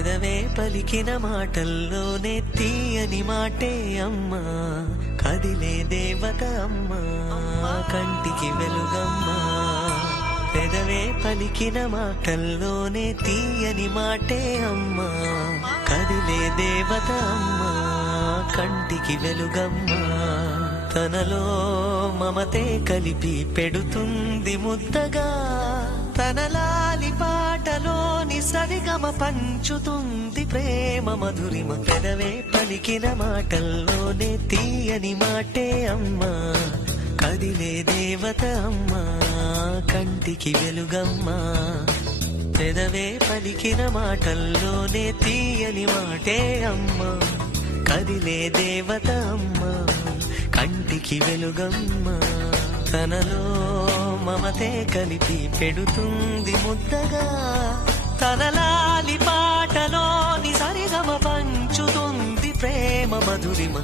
పెదవే పలికిన మాటల్లోనే తీయని మాటే అమ్మా, కదిలే దేవత అమ్మా, కంటికి వెలుగమ్మా. పెదవే పలికిన మాటల్లోనే తీయని మాటే అమ్మా, కదిలే దేవత అమ్మా, కంటికి వెలుగమ్మా. తనలో మమతే కలిపి పెడుతుంది ముద్దగా, తనలాలి పాటలోని సరిగమ పంచుతుంది ప్రేమ మధురిమ. పెదవే పలికిన మాటల్లోనే తీయని మాటే అమ్మా, కదిలే దేవత అమ్మా, కంటికి వెలుగమ్మా. పెదవే పలికిన మాటల్లోనే తీయని మాటే అమ్మా, కదిలే దేవత అమ్మా, కంటికి వెలుగమ్మా. తనలో మమతే కలిపి పెడుతుంది ముద్దగా, తనలాలి పాటలోని సరిగమ పంచుతుంది ప్రేమ మధురిమ.